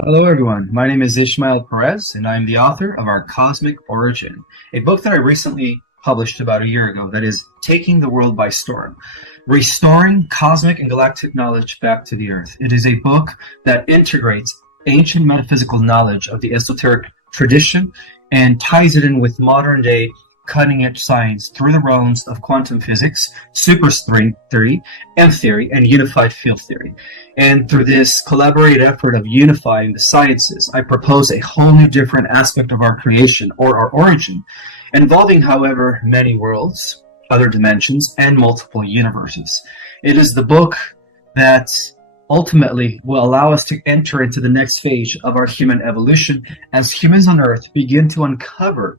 Hello, everyone. My name is Ismael Perez, and I'm the author of Our Cosmic Origin, a book that I recently published about a year ago that is taking the world by storm, restoring cosmic and galactic knowledge back to the Earth. It is a book that integrates ancient metaphysical knowledge of the esoteric tradition and ties it in with modern day cutting edge science through the realms of quantum physics, superstring theory, M theory, and unified field theory. And through this collaborative effort of unifying the sciences, I propose a whole new different aspect of our creation or our origin, involving, however, many worlds, other dimensions, and multiple universes. It is the book that ultimately will allow us to enter into the next phase of our human evolution as humans on Earth begin to uncover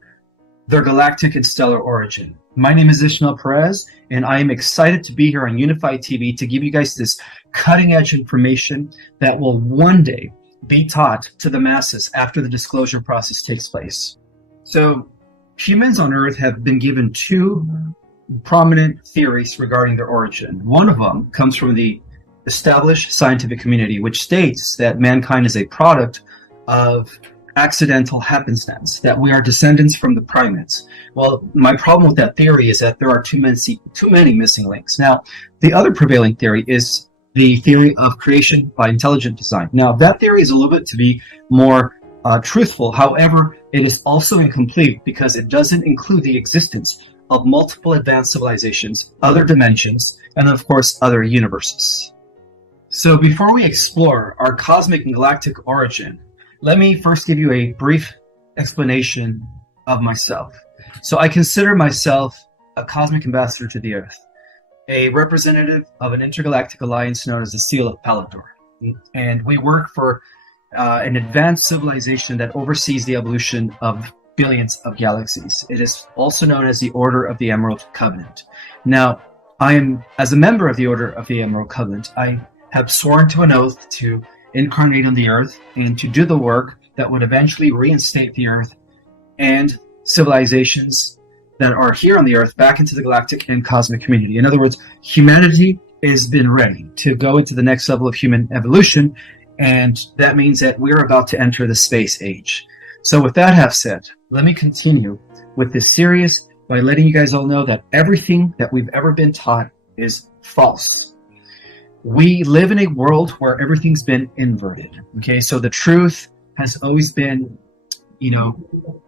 their galactic and stellar origin. My name is Ismael Perez, and I am excited to be here on Unified TV to give you guys this cutting-edge information that will one day be taught to the masses after the disclosure process takes place. So, humans on Earth have been given two prominent theories regarding their origin. One of them comes from the established scientific community, which states that mankind is a product of accidental happenstance, that we are descendants from the primates. Well, my problem with that theory is that there are too many missing links. Now, the other prevailing theory is the theory of creation by intelligent design. Now, that theory is a little bit to be more truthful. However, it is also incomplete because it doesn't include the existence of multiple advanced civilizations, other dimensions, and of course, other universes. So before we explore our cosmic and galactic origin, let me first give you a brief explanation of myself. So I consider myself a cosmic ambassador to the Earth, a representative of an intergalactic alliance known as the Seal of Palador. And we work for an advanced civilization that oversees the evolution of billions of galaxies. It is also known as the Order of the Emerald Covenant. Now, as a member of the Order of the Emerald Covenant, I have sworn to an oath to incarnate on the Earth and to do the work that would eventually reinstate the Earth and civilizations that are here on the Earth back into the galactic and cosmic community. In other words, humanity has been ready to go into the next level of human evolution, and that means that we're about to enter the space age. So with that have said, let me continue with this series by letting you guys all know that everything that we've ever been taught is false. We live in a world where everything's been inverted. Okay, so the truth has always been,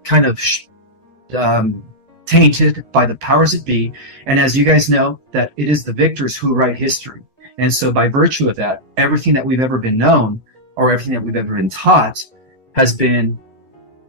kind of tainted by the powers that be. And as you guys know, that it is the victors who write history. And so by virtue of that, everything that we've ever been known or everything that we've ever been taught has been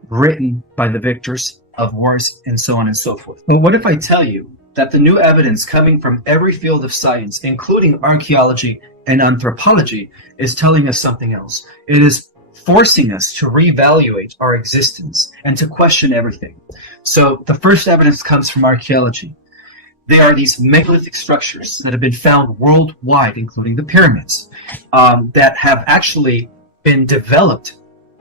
written by the victors of wars and so on and so forth. But what if I tell you that the new evidence coming from every field of science, including archaeology and anthropology, is telling us something else? It is forcing us to reevaluate our existence and to question everything. So the first evidence comes from archaeology. There are these megalithic structures that have been found worldwide, including the pyramids, that have actually been developed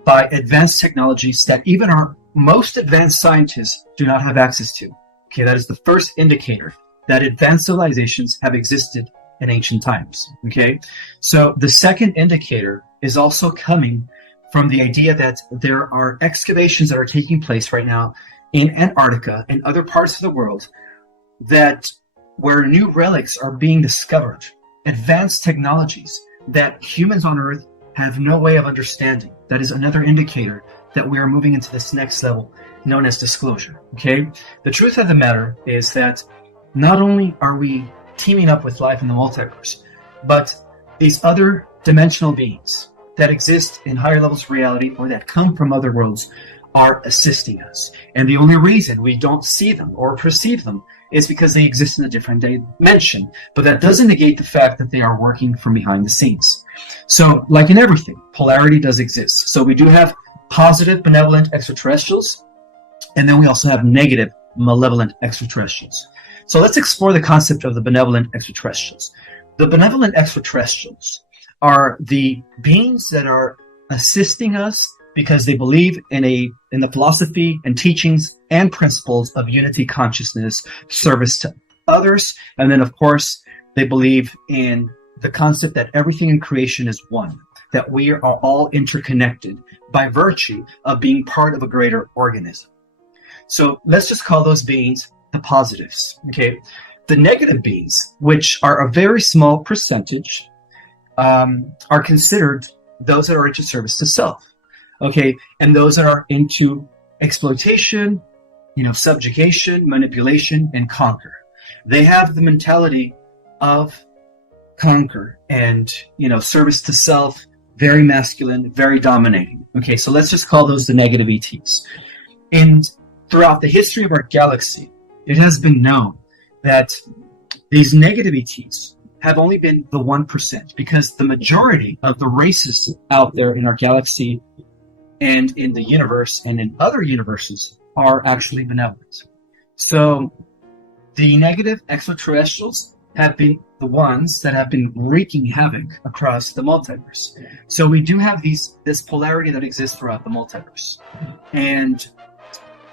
by advanced technologies that even our most advanced scientists do not have access to. Okay, that is the first indicator that advanced civilizations have existed in ancient times. Okay, so the second indicator is also coming from the idea that there are excavations that are taking place right now in Antarctica and other parts of the world where new relics are being discovered, advanced technologies that humans on Earth have no way of understanding. That is another indicator that we are moving into this next level known as disclosure. Okay, the truth of the matter is that not only are we teaming up with life in the multiverse, but these other dimensional beings that exist in higher levels of reality or that come from other worlds are assisting us. And the only reason we don't see them or perceive them is because they exist in a different dimension. But that doesn't negate the fact that they are working from behind the scenes. So, like in everything, polarity does exist. So we do have positive, benevolent extraterrestrials, and then we also have negative, malevolent extraterrestrials. So let's explore the concept of the benevolent extraterrestrials. The benevolent extraterrestrials are the beings that are assisting us because they believe in the philosophy and teachings and principles of unity consciousness, service to others, and then of course they believe in the concept that everything in creation is one. that we are all interconnected by virtue of being part of a greater organism. So let's just call those beings the positives, okay? The negative beings, which are a very small percentage, are considered those that are into service to self, okay? And those that are into exploitation, subjugation, manipulation, and conquer. They have the mentality of conquer and, service to self, very masculine, very dominating. Okay, so let's just call those the negative ETs. And throughout the history of our galaxy, it has been known that these negative ETs have only been the 1%, because the majority of the races out there in our galaxy and in the universe and in other universes are actually benevolent. So the negative extraterrestrials have been the ones that have been wreaking havoc across the multiverse. So we do have this polarity that exists throughout the multiverse. And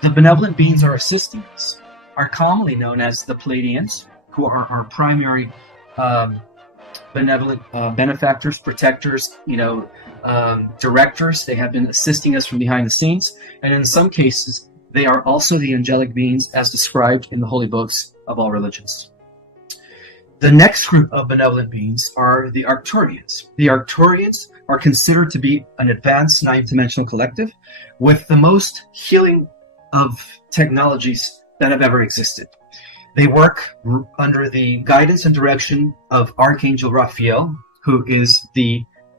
the benevolent beings are assisting us, are commonly known as the Pleiadians, who are our primary benevolent benefactors, protectors, directors. They have been assisting us from behind the scenes. And in some cases, they are also the angelic beings as described in the holy books of all religions. The next group of benevolent beings are the Arcturians. The Arcturians are considered to be an advanced ninth-dimensional collective with the most healing of technologies that have ever existed. They work under the guidance and direction of Archangel Raphael, who is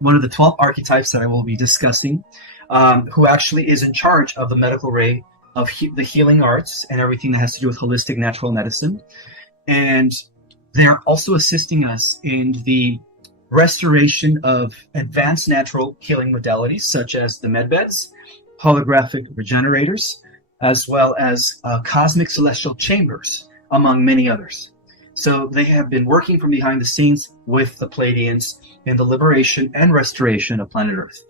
one of the 12 archetypes that I will be discussing, who actually is in charge of the medical ray of the healing arts and everything that has to do with holistic natural medicine. And they're also assisting us in the restoration of advanced natural healing modalities, such as the medbeds, holographic regenerators, as well as cosmic celestial chambers, among many others. So they have been working from behind the scenes with the Pleiadians in the liberation and restoration of planet Earth.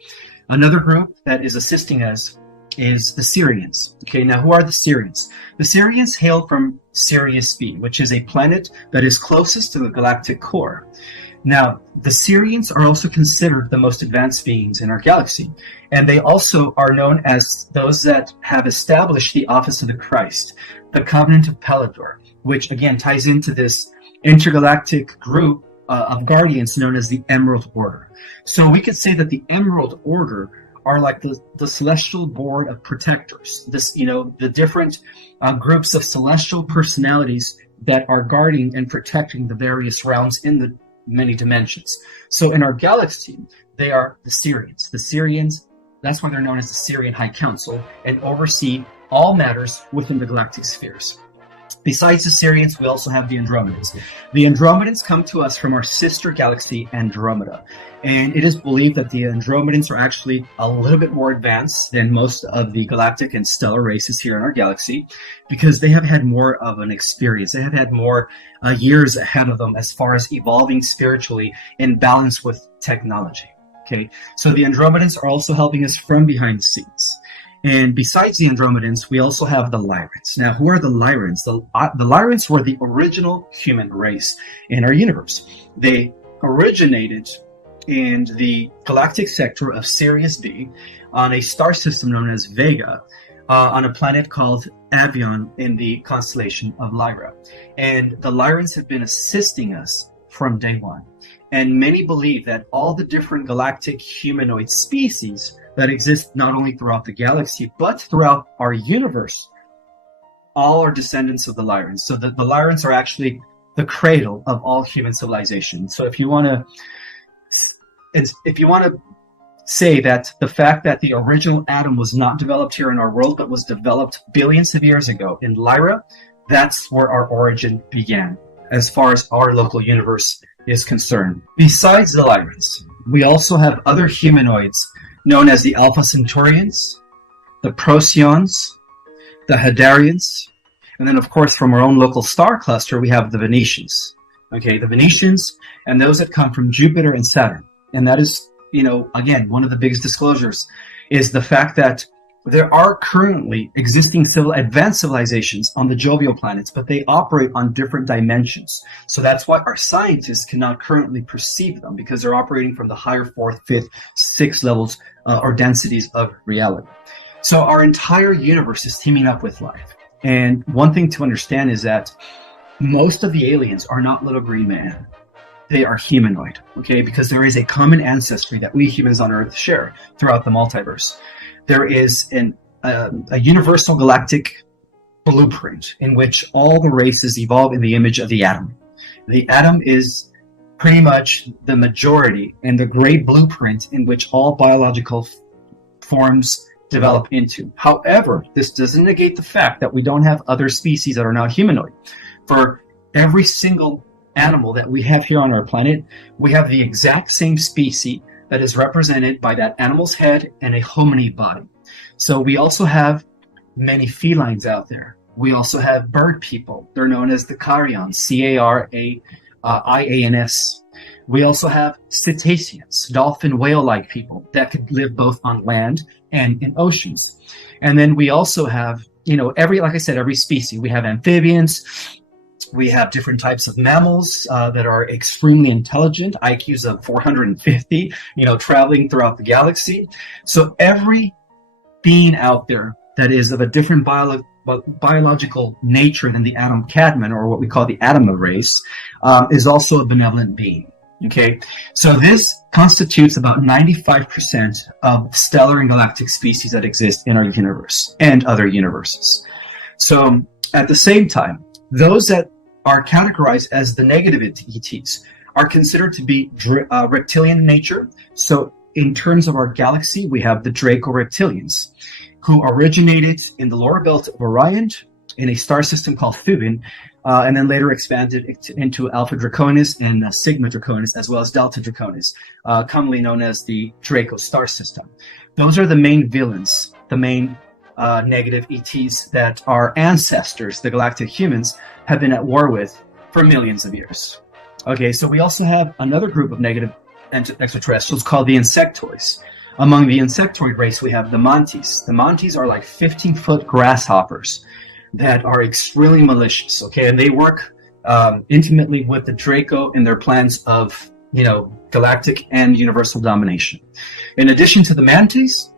Another group that is assisting us is the Sirians. Okay, now who are the Sirians? The Sirians hail from Sirius B, which is a planet that is closest to the galactic core. Now, the Sirians are also considered the most advanced beings in our galaxy, and they also are known as those that have established the office of the Christ, the Covenant of Palador, which again ties into this intergalactic group of guardians known as the Emerald Order. So we could say that the Emerald Order are like the celestial board of protectors. The different groups of celestial personalities that are guarding and protecting the various realms in the many dimensions. So in our galaxy, they are the Sirians. The Sirians, that's why they're known as the Sirian High Council, and oversee all matters within the galactic spheres. Besides the Sirians, we also have the Andromedans. The Andromedans come to us from our sister galaxy, Andromeda. And it is believed that the Andromedans are actually a little bit more advanced than most of the galactic and stellar races here in our galaxy, because they have had more of an experience. They have had more years ahead of them as far as evolving spiritually in balance with technology. Okay, so the Andromedans are also helping us from behind the scenes. And besides the Andromedans, we also have the Lyrans. Now, who are the Lyrans? The Lyrans were the original human race in our universe. They originated in the galactic sector of Sirius B on a star system known as Vega, on a planet called Avion in the constellation of Lyra. And the Lyrans have been assisting us from day one. And many believe that all the different galactic humanoid species that exist not only throughout the galaxy, but throughout our universe, all are descendants of the Lyrans. So the Lyrans are actually the cradle of all human civilization. So if you want to say that the fact that the original atom was not developed here in our world, but was developed billions of years ago in Lyra, that's where our origin began, as far as our local universe is concerned. Besides the Lyrans, we also have other humanoids known as the Alpha Centaurians, the Procyons, the Hadarians, and then, of course, from our own local star cluster, we have the Venetians. Okay, the Venetians and those that come from Jupiter and Saturn. And that is, again, one of the biggest disclosures is the fact that There are currently existing advanced civilizations on the jovial planets, but they operate on different dimensions. So that's why our scientists cannot currently perceive them, because they're operating from the higher fourth, fifth, sixth levels or densities of reality. So our entire universe is teaming up with life. And one thing to understand is that most of the aliens are not little green man. They are humanoid, okay? Because there is a common ancestry that we humans on Earth share throughout the multiverse. There is a universal galactic blueprint in which all the races evolve in the image of the atom. The atom is pretty much the majority and the great blueprint in which all biological forms develop into. However, this doesn't negate the fact that we don't have other species that are not humanoid. For every single animal that we have here on our planet, we have the exact same species that is represented by that animal's head and a hominid body. So we also have many felines out there. We also have bird people. They're known as the Carians, Carians. We also have cetaceans, dolphin whale-like people that could live both on land and in oceans. And then we also have, like I said, every species. We have amphibians. We have different types of mammals that are extremely intelligent, IQs of 450, traveling throughout the galaxy. So every being out there that is of a different biological nature than the atom cadmium, or what we call the atom race, is also a benevolent being. Okay, so this constitutes about 95% of stellar and galactic species that exist in our universe and other universes. So at the same time, those that are categorized as the negative ETs are considered to be reptilian in nature. So in terms of our galaxy, we have the Draco reptilians, who originated in the lower belt of Orion in a star system called Thuban, and then later expanded into Alpha Draconis and Sigma Draconis, as well as Delta Draconis, commonly known as the Draco star system. Those are the main villains, the main negative ETs that our ancestors, the galactic humans, have been at war with for millions of years. Okay, so we also have another group of negative extraterrestrials called the insectoids. Among the insectoid race, we have the mantis. The mantis are like 15-foot grasshoppers that are extremely malicious, okay? And they work intimately with the Draco in their plans of, galactic and universal domination. In addition to the mantis,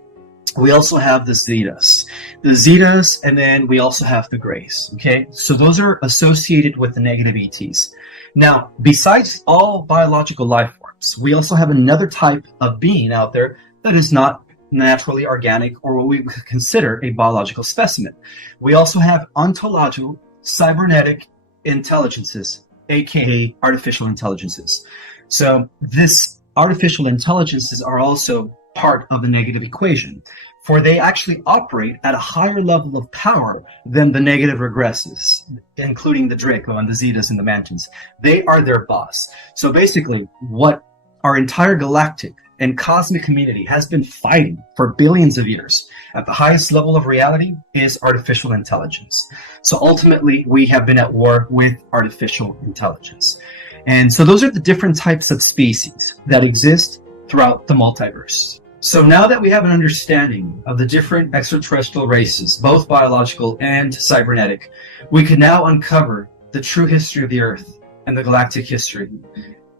we also have the Zetas. The Zetas, and then we also have the Greys, okay? So those are associated with the negative ETs. Now, besides all biological life forms, we also have another type of being out there that is not naturally organic, or what we consider a biological specimen. We also have ontological cybernetic intelligences, aka artificial intelligences. So this artificial intelligences are also part of the negative equation, for they actually operate at a higher level of power than the negative regresses, including the Draco and the Zetas and the Mantis. They are their boss. So basically, what our entire galactic and cosmic community has been fighting for billions of years at the highest level of reality is artificial intelligence. So ultimately, we have been at war with artificial intelligence. And so those are the different types of species that exist throughout the multiverse. So now that we have an understanding of the different extraterrestrial races, both biological and cybernetic, we can now uncover the true history of the Earth and the galactic history.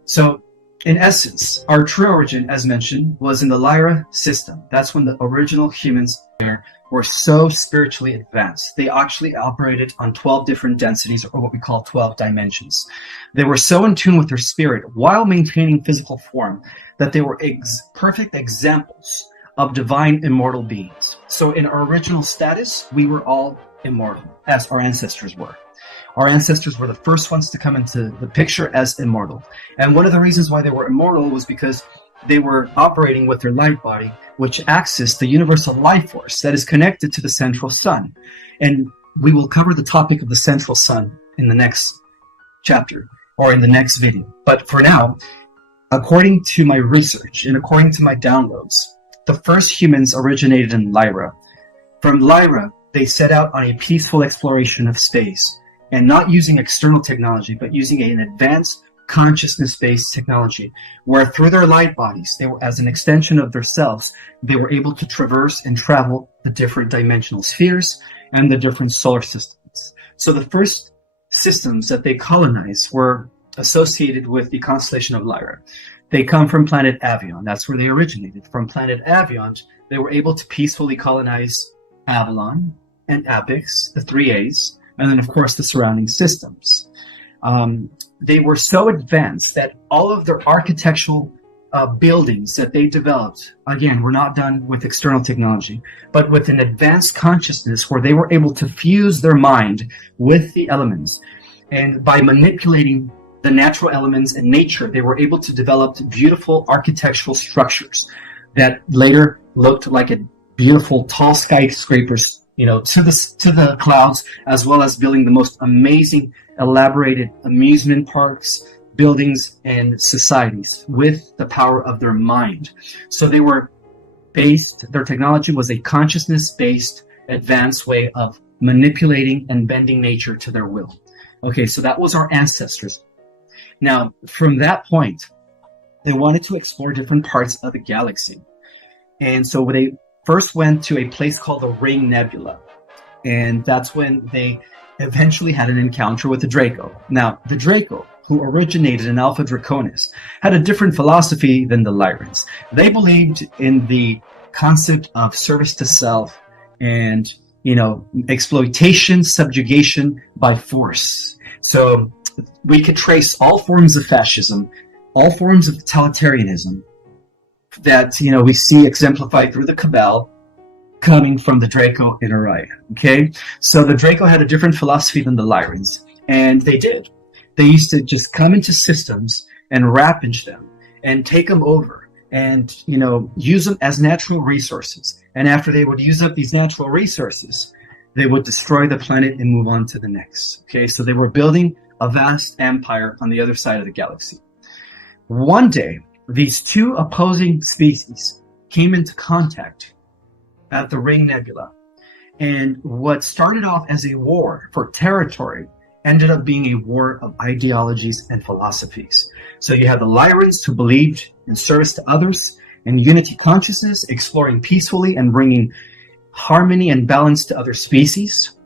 So in essence, our true origin, as mentioned, was in the Lyra system. That's when the original humans were so spiritually advanced. They actually operated on 12 different densities, or what we call 12 dimensions. They were so in tune with their spirit while maintaining physical form that they were perfect examples of divine immortal beings. So in our original status, we were all immortal, as our ancestors were. Our ancestors were the first ones to come into the picture as immortal. And one of the reasons why they were immortal was because they were operating with their light body, which accessed the universal life force that is connected to the central sun. And we will cover the topic of the central sun in the next chapter or in the next video. But for now, according to my research and according to my downloads, the first humans originated in Lyra. From Lyra, they set out on a peaceful exploration of space, and not using external technology, but using an advanced consciousness-based technology, where through their light bodies, they were, as an extension of themselves, they were able to traverse and travel the different dimensional spheres and the different solar systems. So the first systems that they colonized were associated with the constellation of Lyra. They come from planet Avion. That's where they originated. From planet Avion, they were able to peacefully colonize Avalon and Apix, the 3As, and then, of course, the surrounding systems. They were so advanced that all of their architectural buildings that they developed, again, were not done with external technology, but with an advanced consciousness where they were able to fuse their mind with the elements. And by manipulating the natural elements and nature, they were able to develop beautiful architectural structures that later looked like a beautiful tall skyscrapers, to the clouds, as well as building the most amazing, elaborated amusement parks, buildings, and societies with the power of their mind. So they were their technology was a consciousness-based, advanced way of manipulating and bending nature to their will. Okay, so that was our ancestors. Now, from that point, they wanted to explore different parts of the galaxy. And so they first went to a place called the Ring Nebula. And that's when they eventually had an encounter with the Draco. Now, the Draco, who originated in Alpha Draconis, had a different philosophy than the Lyrans. They believed in the concept of service to self and, exploitation, subjugation by force. So we could trace all forms of fascism, all forms of totalitarianism that, we see exemplified through the Cabal coming from the Draco in Orion. Okay? So the Draco had a different philosophy than the Lyrans, and they did. They used to just come into systems and ravage them and take them over and, use them as natural resources. And after they would use up these natural resources, they would destroy the planet and move on to the next. Okay? So they were building a vast empire on the other side of the galaxy. One day, these two opposing species came into contact at the Ring Nebula. And what started off as a war for territory ended up being a war of ideologies and philosophies. So you have the Lyrans, who believed in service to others and unity consciousness, exploring peacefully and bringing harmony and balance to other species,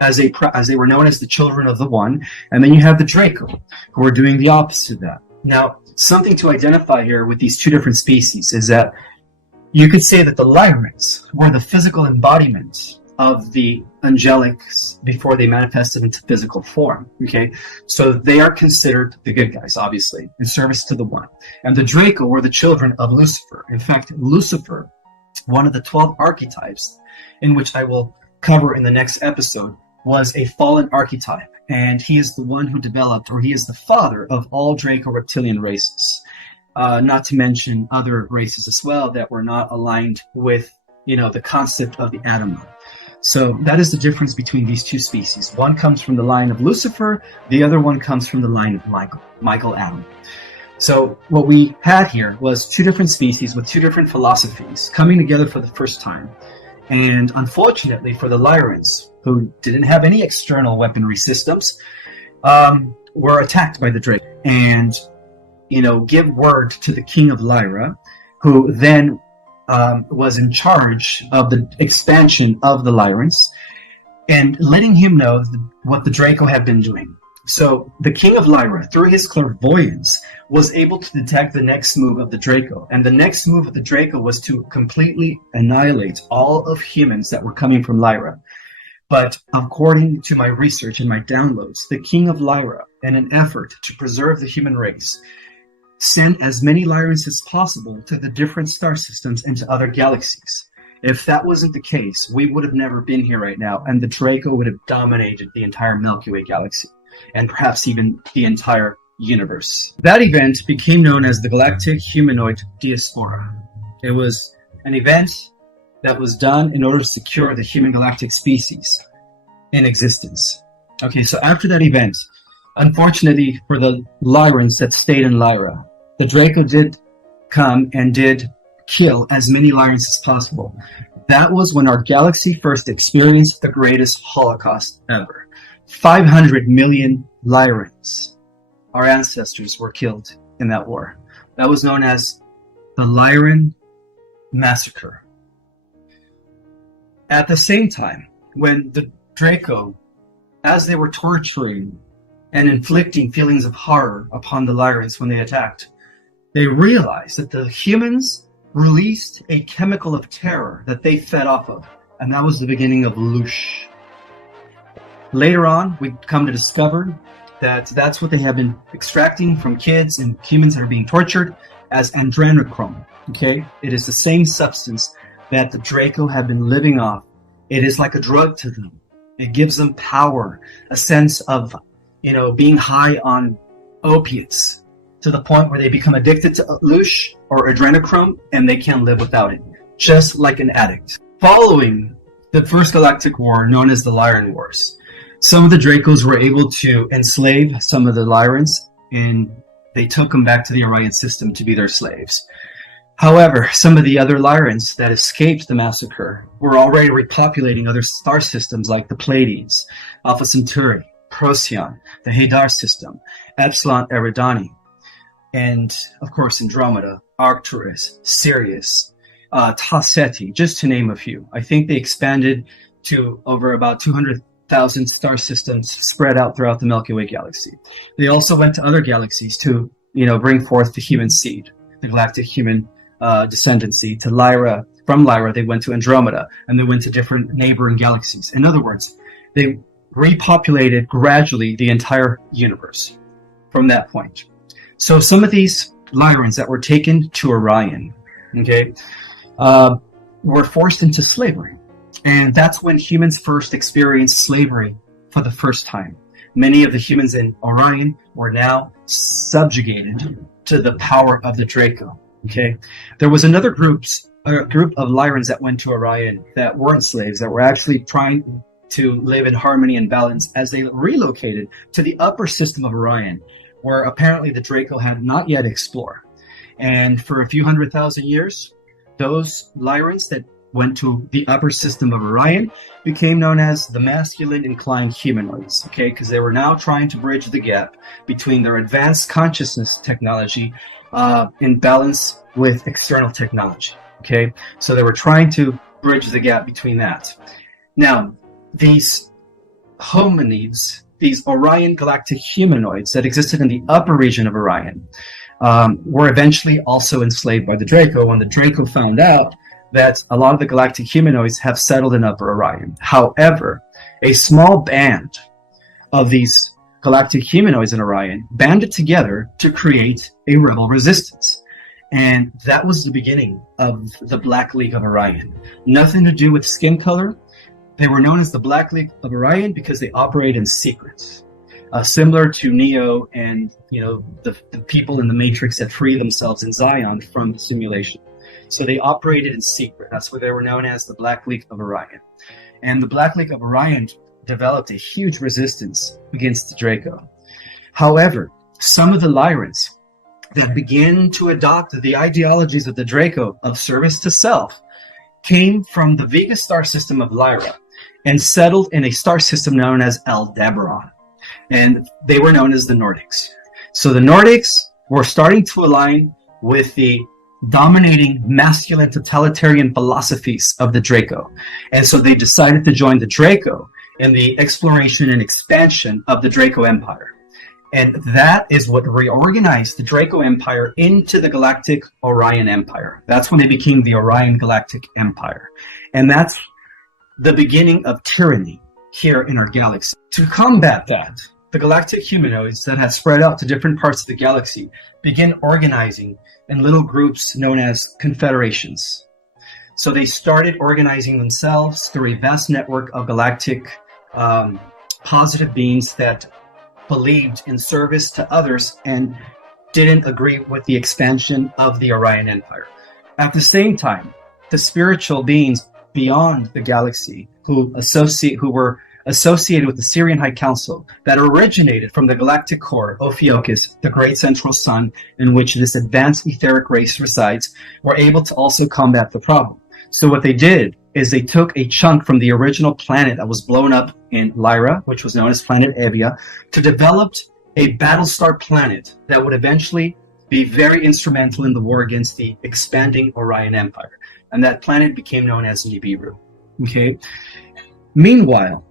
as they were known as the Children of the One. And then you have the Draco, who were doing the opposite of that. Now, something to identify here with these two different species is that you could say that the Lyrans were the physical embodiment of the angelics before they manifested into physical form. Okay, so they are considered the good guys, obviously, in service to the One. And the Draco were the children of Lucifer. In fact, Lucifer, one of the 12 archetypes, in which I will cover in the next episode, was a fallen archetype. And he is the one who developed, or he is the father of all Draco reptilian races. Not to mention other races as well that were not aligned with, the concept of the Adamant. So that is the difference between these two species. One comes from the line of Lucifer, the other one comes from the line of Michael Adam. So what we had here was two different species with two different philosophies coming together for the first time. And unfortunately for the Lyrans, who didn't have any external weaponry systems, were attacked by the Drake and, give word to the king of Lyra, who then was in charge of the expansion of the Lyrans, and letting him know what the Draco had been doing. So the king of Lyra, through his clairvoyance, was able to detect the next move of the Draco. And the next move of the Draco was to completely annihilate all of humans that were coming from Lyra. But according to my research and my downloads, the king of Lyra, in an effort to preserve the human race, sent as many Lyrans as possible to the different star systems and to other galaxies. If that wasn't the case, we would have never been here right now, and the Draco would have dominated the entire Milky Way galaxy, and perhaps even the entire universe. That event became known as the Galactic Humanoid Diaspora. It was an event that was done in order to secure the human galactic species in existence. Okay, so after that event, unfortunately for the Lyrans that stayed in Lyra, the Draco did come and did kill as many Lyrans as possible. That was when our galaxy first experienced the greatest Holocaust ever. 500 million Lyrans our ancestors were killed in that war. That was known as the Lyran Massacre. At the same time, when the Draco, as they were torturing and inflicting feelings of horror upon the Lyrans when they attacked, they realized that the humans released a chemical of terror that they fed off of, and that was the beginning of Lush. Later on, we come to discover that that's what they have been extracting from kids and humans that are being tortured as adrenochrome. Okay, it is the same substance that the Draco have been living off. It is like a drug to them. It gives them power, a sense of, being high on opiates to the point where they become addicted to Lush or adrenochrome and they can't live without it, just like an addict. Following the First Galactic War, known as the Lyran Wars, some of the Dracos were able to enslave some of the Lyrans, and they took them back to the Orion system to be their slaves. However, some of the other Lyrans that escaped the massacre were already repopulating other star systems like the Pleiades, Alpha Centauri, Procyon, the Hadar system, Epsilon Eridani, and, of course, Andromeda, Arcturus, Sirius, Tau Ceti, just to name a few. I think they expanded to over about 200,000 star systems spread out throughout the Milky Way galaxy. They also went to other galaxies to, bring forth the human seed, the galactic human descendancy. To Lyra, from Lyra, they went to Andromeda, and they went to different neighboring galaxies. In other words, they repopulated gradually the entire universe from that point. So some of these Lyrans that were taken to Orion, were forced into slavery. And that's when humans first experienced slavery for the first time. Many of the humans in Orion were now subjugated to the power of the Draco. There was another group of Lyrans that went to Orion that weren't slaves, that were actually trying to live in harmony and balance as they relocated to the upper system of Orion, where apparently the Draco had not yet explored. And for a few 100,000 years, those Lyrans that went to the upper system of Orion became known as the masculine inclined humanoids, because they were now trying to bridge the gap between their advanced consciousness technology in balance with external technology. So they were trying to bridge the gap between that. Now, these hominids, these Orion galactic humanoids that existed in the upper region of Orion, were eventually also enslaved by the Draco when the Draco found out that a lot of the galactic humanoids have settled in Upper Orion. However, a small band of these galactic humanoids in Orion banded together to create a rebel resistance. And that was the beginning of the Black League of Orion. Nothing to do with skin color. They were known as the Black League of Orion because they operate in secret. Similar to Neo and the people in the Matrix that free themselves in Zion from the simulation. So they operated in secret. That's why they were known as the Black League of Orion. And the Black League of Orion developed a huge resistance against the Draco. However, some of the Lyrans that began to adopt the ideologies of the Draco of service to self came from the Vega star system of Lyra and settled in a star system known as Aldebaran. And they were known as the Nordics. So the Nordics were starting to align with the dominating masculine totalitarian philosophies of the Draco. And so they decided to join the Draco in the exploration and expansion of the Draco Empire. And that is what reorganized the Draco Empire into the Galactic Orion Empire. That's when they became the Orion Galactic Empire. And that's the beginning of tyranny here in our galaxy. To combat that, the galactic humanoids that had spread out to different parts of the galaxy began organizing in little groups known as confederations. So they started organizing themselves through a vast network of galactic positive beings that believed in service to others and didn't agree with the expansion of the Orion Empire. At the same time, the spiritual beings beyond the galaxy who were associated with the Syrian High Council that originated from the galactic core, Ophiuchus, the great central sun in which this advanced etheric race resides, were able to also combat the problem. So what they did is they took a chunk from the original planet that was blown up in Lyra, which was known as planet Evia, to develop a Battlestar planet that would eventually be very instrumental in the war against the expanding Orion Empire. And that planet became known as Nibiru. Okay. Meanwhile,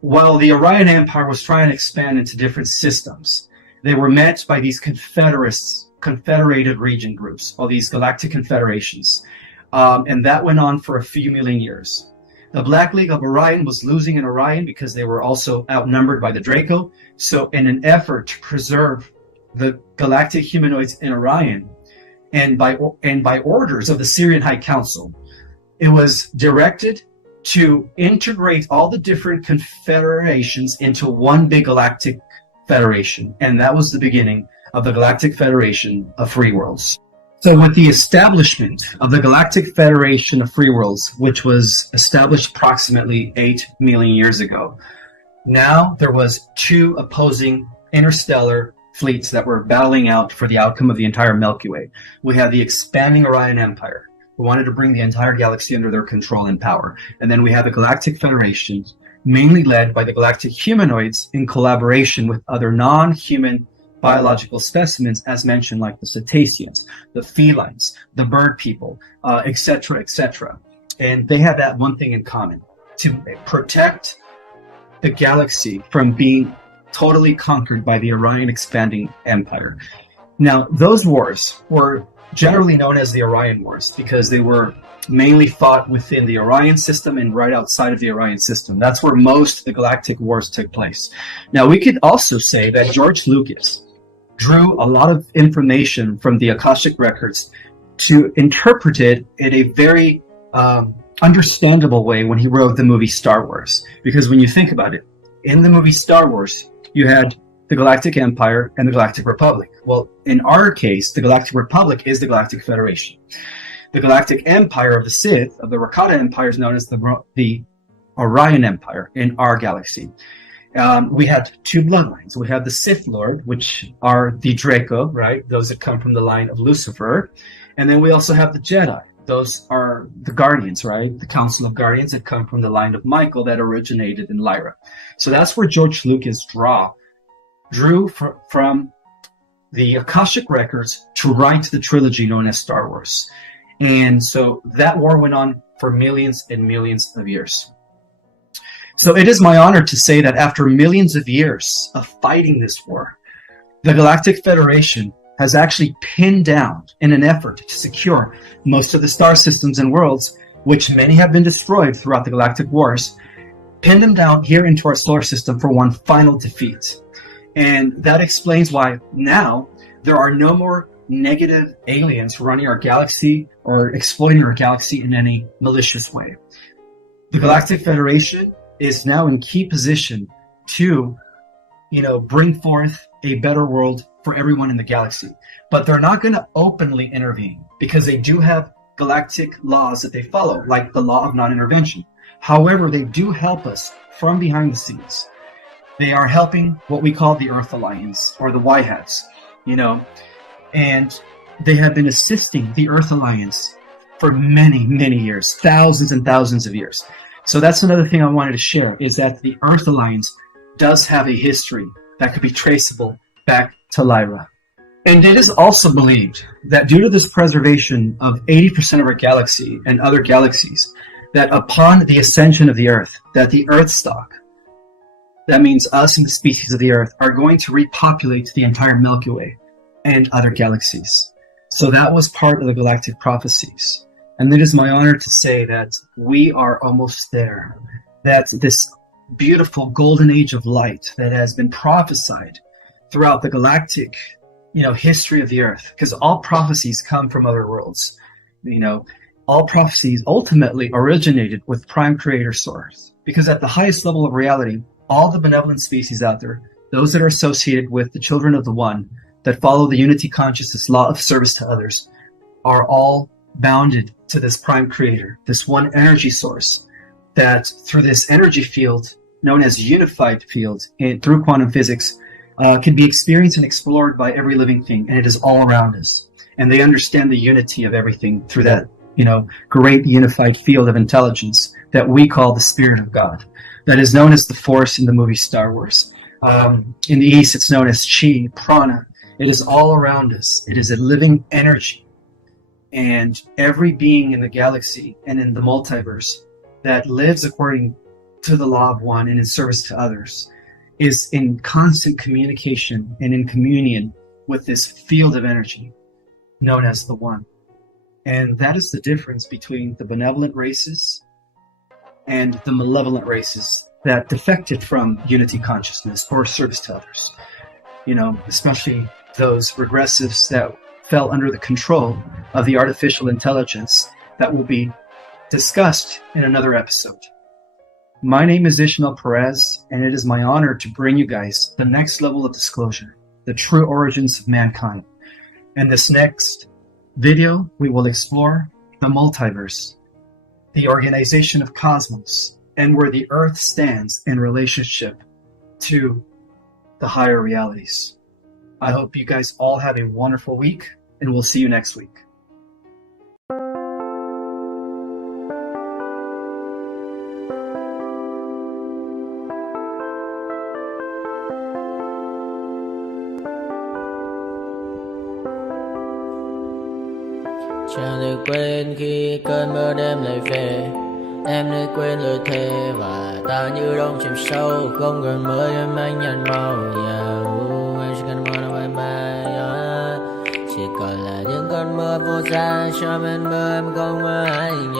while the Orion Empire was trying to expand into different systems, they were met by these confederated region groups, or these galactic confederations. And that went on for a few million years. The Black League of Orion was losing in Orion because they were also outnumbered by the Draco. So in an effort to preserve the galactic humanoids in Orion, and by orders of the Syrian High Council, it was directed to integrate all the different confederations into one big galactic federation. And that was the beginning of the Galactic Federation of Free Worlds. So with the establishment of the Galactic Federation of Free Worlds, which was established approximately 8 million years ago, now there was two opposing interstellar fleets that were battling out for the outcome of the entire Milky Way. We had the expanding Orion Empire, who wanted to bring the entire galaxy under their control and power. And then we had the Galactic Federation, mainly led by the galactic humanoids in collaboration with other non-human biological specimens, as mentioned, like the cetaceans, the felines, the bird people, etc., etc. And they have that one thing in common: to protect the galaxy from being totally conquered by the Orion expanding empire. Now, those wars were generally known as the Orion Wars because they were mainly fought within the Orion system and right outside of the Orion system. That's where most of the galactic wars took place. Now, we could also say that George Lucas drew a lot of information from the Akashic records to interpret it in a very understandable way when he wrote the movie Star Wars. Because when you think about it, in the movie Star Wars, you had the Galactic Empire and the Galactic Republic. Well, in our case, the Galactic Republic is the Galactic Federation. The Galactic Empire of the Sith, of the Rakata Empire, is known as the Orion Empire in our galaxy. We had two bloodlines. We have the Sith Lord, which are the Draco, right? Those that come from the line of Lucifer. And then we also have the Jedi. Those are the Guardians, right? The Council of Guardians that come from the line of Michael that originated in Lyra. So that's where George Lucas drew from the Akashic records to write the trilogy known as Star Wars. And so that war went on for millions and millions of years. So it is my honor to say that after millions of years of fighting this war, the Galactic Federation has actually pinned down in an effort to secure most of the star systems and worlds, which many have been destroyed throughout the galactic wars, pinned them down here into our solar system for one final defeat. And that explains why now there are no more negative aliens running our galaxy or exploiting our galaxy in any malicious way. The Galactic Federation is now in key position to, bring forth a better world for everyone in the galaxy. But they're not going to openly intervene because they do have galactic laws that they follow, like the law of non-intervention. However, they do help us from behind the scenes. They are helping what we call the Earth Alliance, or the Y Hats, and they have been assisting the Earth Alliance for many, many years, thousands and thousands of years. So that's another thing I wanted to share, is that the Earth Alliance does have a history that could be traceable back to Lyra. And it is also believed that due to this preservation of 80% of our galaxy and other galaxies, that upon the ascension of the Earth, that the Earth stock, that means us and the species of the Earth, are going to repopulate the entire Milky Way and other galaxies. So that was part of the galactic prophecies. And it is my honor to say that we are almost there. That this beautiful golden age of light that has been prophesied throughout the galactic, history of the Earth, because all prophecies come from other worlds. All prophecies ultimately originated with Prime Creator Source. Because at the highest level of reality, all the benevolent species out there, those that are associated with the children of the One, that follow the unity consciousness law of service to others, are all bounded to this Prime Creator, this one energy source, that through this energy field, known as unified field, and through quantum physics, can be experienced and explored by every living thing, and it is all around us. And they understand the unity of everything through that, great unified field of intelligence that we call the Spirit of God, that is known as the Force in the movie Star Wars. In the East, it's known as chi, prana. It is all around us. It is a living energy. And every being in the galaxy and in the multiverse that lives according to the law of one and in service to others is in constant communication and in communion with this field of energy known as the one. And that is the difference between the benevolent races and the malevolent races that defected from unity consciousness or service to others. Especially those regressives that fell under the control of the artificial intelligence that will be discussed in another episode. My name is Ismael Perez, and it is my honor to bring you guys the next level of disclosure, the true origins of mankind. In this next video, we will explore the multiverse, the organization of cosmos, and where the Earth stands in relationship to the higher realities. I hope you guys all have a wonderful week, and we'll see you next week. Chẳng được quên khi cơn mưa đêm lại về. Em đã quên lời thề và ta như đông chìm sâu. Không cần mơ em anh nhận màu. Em chỉ cần mơ nó bye bye. Chỉ còn là những cơn mưa vô giá. Cho bên mơ em không mơ anh.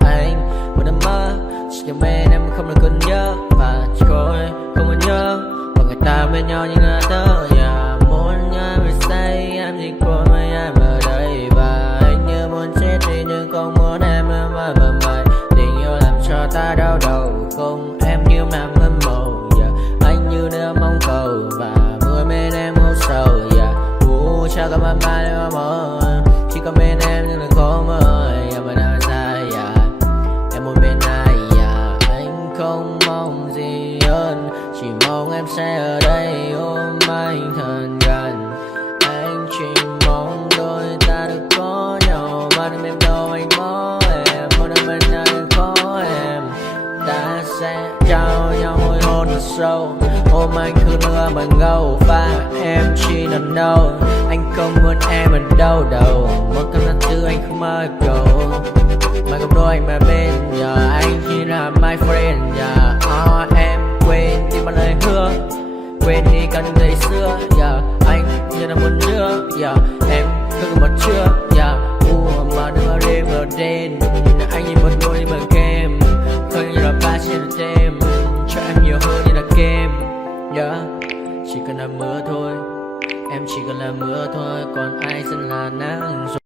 Anh một đêm mơ. Chỉ cần bên em không được cần nhớ. Và chỉ có em không muốn nhớ. Và người ta bên nhau như là tớ. Muốn nhớ về say em chỉ có mấy em ở đây. Và anh như muốn chết đi nhưng không muốn em mơ mày. Tình yêu làm cho ta đau đầu. Không em như mà ngân màu. Anh như nếu mong cầu. Và mưa bên em ngô sầu. Chào cả mà mai em mơ. Chỉ có bên em nhưng là khó mơ. Em ở đâu xa em một bên ai. Anh không mong gì hơn. Chỉ mong em sẽ ở đây ôm anh thật gần. Anh chỉ mong đôi ta được có nhau. Mà đừng em đâu anh có em. Một đêm bên anh có em. Ta sẽ trao nhau môi hôn thật sâu. Ôm anh cứ mưa bằng gâu. Và em chỉ nằm đâu. Anh không muốn em ở đâu đâu. Một cơn gió thứ anh không mơ cầu. Mà không đôi anh mà bên giờ. Anh chỉ là my friend em quên đi bao lời hứa. Quên đi cả những ngày xưa anh như là muốn nhớ em không còn chưa mà đừng ở đêm ở đêm. Anh như một đôi đi bằng kem. Không như là ba trên đêm. Cho em nhiều hơn như là kem chỉ cần là mưa thôi. Em chỉ cần là mưa thôi. Còn ai sẽ là nắng rồi.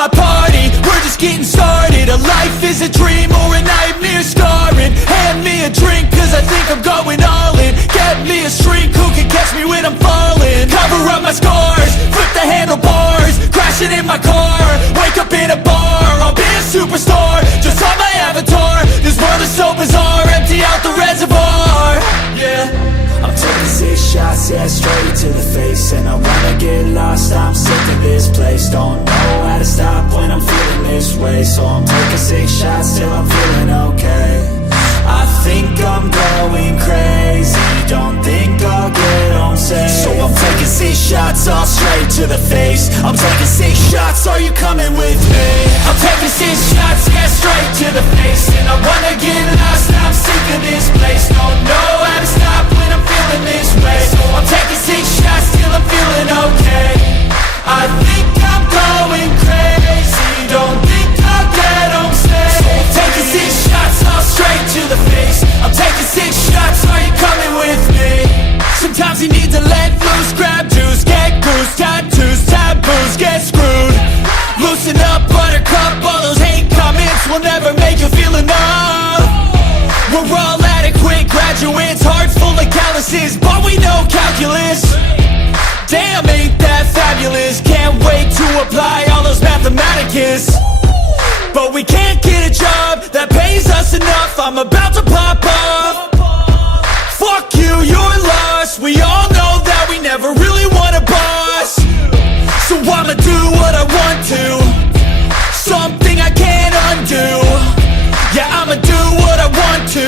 my party, we're just getting started. A life is a dream or a nightmare scarring. Hand me a drink cause I think I'm going all in. Get me a shrink who can catch me when I'm falling. Cover up my scars, flip the handlebars, crashing in my car, wake up in a bar. I'll be a superstar, just on my avatar. This world is so bizarre, empty out the reservoir. Yeah, I'm taking 6 shots, yeah, straight to the face. And I wanna get lost, I'm sick of this place. Don't know how to stop when I'm feeling this way. So I'm taking 6 shots till I'm feeling okay. I think I'm going crazy, don't think I'll get home safe. So I'm taking 6 shots, all straight to the face. I'm taking 6 shots, are you coming with me? I'm taking 6 shots, yeah, straight to the face. And I wanna get lost, I'm sick of this place. Don't know how to stop when I'm feeling this way. So I'm taking 6 shots till I'm feeling okay. I think I'm going crazy, don't think I'll get home safe. So I'm taking 6 shots, all straight to the face. I'm taking 6 shots, are you coming with me? Sometimes you need to let loose, grab juice, get goose, tattoos, taboos, get screwed. Loosen up, buttercup, all those hate comments will never make you feel enough. We're all adequate graduates, hearts full of calluses, but we know calculus. Damn, ain't that fabulous? Can't wait to apply all those mathematicus. But we can't get a job that pays us enough. I'm about to pop off. Fuck you, you're lost. We all know that we never really want a boss. So I'ma do what I want to, something I can't undo. Yeah, I'ma do what I want to,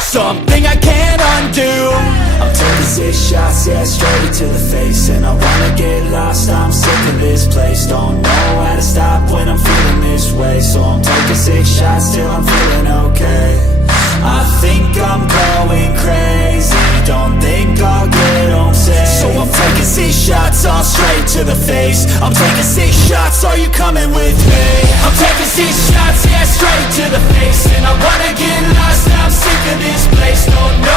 something I can't undo. I'm taking 6 shots, yeah, straight to the face. And I wanna get lost, I'm sick of this place. Don't know how to stop when I'm feeling this way. So I'm taking 6 shots till I'm feeling okay. I think I'm going crazy, don't think I'll get home safe. So I'm taking 6 shots, all straight to the face. I'm taking 6 shots, are you coming with me? I'm taking 6 shots, yeah, straight to the face. And I wanna get lost, I'm sick of this place. Don't know